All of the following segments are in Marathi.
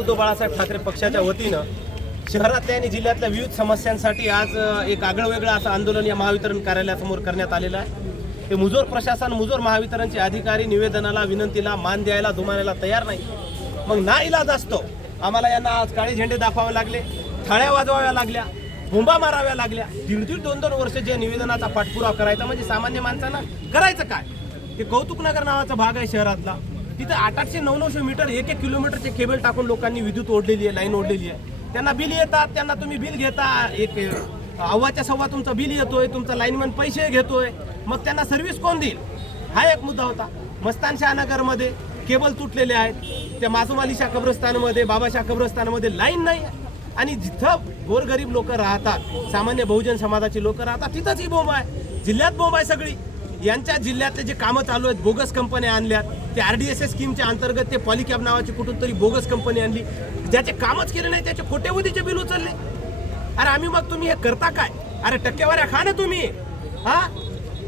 उद्धव बाळासाहेब ठाकरे पक्षाच्या वतीनं शहरातल्या आणि जिल्ह्यातल्या विविध समस्यांसाठी आज एक आगळंवेगळं असं आंदोलन या महावितरण कार्यालयासमोर करण्यात आलेलं आहे। हे मुजोर प्रशासन, मुजोर महावितरणचे अधिकारी निवेदनाला, विनंतीला मान द्यायला, दुमानायला तयार नाही। मग नाईलाज असतो आम्हाला यांना आज काळे झेंडे दाखवावे लागले, थाळ्या वाजवाव्या लागल्या, बोंबा माराव्या लागल्या। दीड 2 वर्ष जे निवेदनाचा पाठपुरावा करायचा म्हणजे सामान्य माणसांना करायचं काय? ते कौतुकनगर नावाचा भाग आहे शहरातला, तिथे 800-900 मीटर 1-1 किलोमीटरचे केबल टाकून लोकांनी विद्युत ओढलेली आहे, लाईन ओढलेली आहे। त्यांना बिल येतात, त्यांना तुम्ही बिल घेता, एक अव्वाच्या सव्वा तुमचा बिल येतोय, तुमचा लाईनमन पैसे घेतोय, मग त्यांना सर्व्हिस कोण देईल? हा एक मुद्दा होता। मस्तान शहानगरमध्ये केबल तुटलेले आहेत, त्या माजुमालीच्या कब्रस्तानमध्ये, बाबाच्या कब्रस्तानमध्ये लाईन नाही आणि जिथं गोरगरीब लोक राहतात, सामान्य बहुजन समाजाची लोक राहतात, तिथंच ही बोंब आहे। जिल्ह्यात बोंब आहे सगळी। यांच्या जिल्ह्यातले जे कामं चालू आहेत, बोगस कंपन्या आणल्यात, ते RDSS स्कीमच्या अंतर्गत ते पॉलिकॅब नावाची कुठून तरी बोगस कंपनी आणली, ज्याचे कामच केले नाही त्याचे कोट्यवधीचे बिल उचलले। अरे आम्ही मग तुम्ही हे करता काय? अरे टक्केवाऱ्या खा ना तुम्ही, हा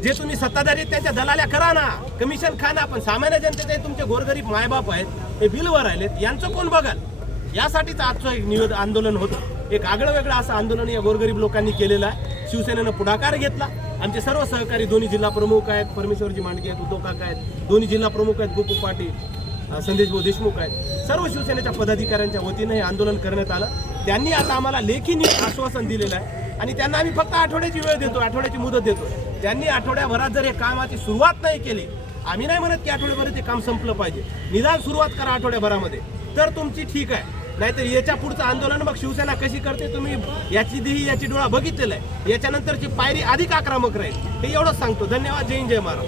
जे तुम्ही सत्ताधारी त्याच्या दलाल्या करा ना, कमिशन खा ना, पण सामान्य जनतेचे तुमचे गोरगरीब मायबाप आहेत, हे बिलवर राहिलेत, यांचं कोण बघाल? यासाठीच आजचं एक आंदोलन होतं। एक आगळं वेगळं असं आंदोलन या गोरगरीब लोकांनी केलेलं आहे। शिवसेनेनं पुढाकार घेतला, आमचे सर्व सहकारी दोन्ही जिल्हा प्रमुख आहेत, परमेश्वरजी मांडके आहेत, उद्धव काका आहेत, दोन्ही जिल्हा प्रमुख आहेत, गोपू पाटील, संदेश भाऊ देशमुख आहेत, सर्व शिवसेनेच्या पदाधिकाऱ्यांच्या वतीनं हे आंदोलन करण्यात आलं। त्यांनी आता आम्हाला लेखी आश्वासन दिलेलं आहे आणि त्यांना आम्ही फक्त आठवड्याची वेळ देतो, आठवड्याची मुदत देतो। त्यांनी आठवड्याभरात जर हे कामाची सुरुवात नाही केली, आम्ही नाही म्हणत की आठवड्याभरात ते काम संपलं पाहिजे, निदान सुरुवात करा आठवड्याभरामध्ये, तर तुमची ठीक आहे। नाहीतर याच्या पुढचं आंदोलन मग शिवसेना कशी करते तुम्ही याची देही याची डोळा बघितलेला आहे। याच्यानंतरची पायरी अधिक आक्रमक राहील, हे एवढंच सांगतो। धन्यवाद। जय हिंद, जय महाराष्ट्र।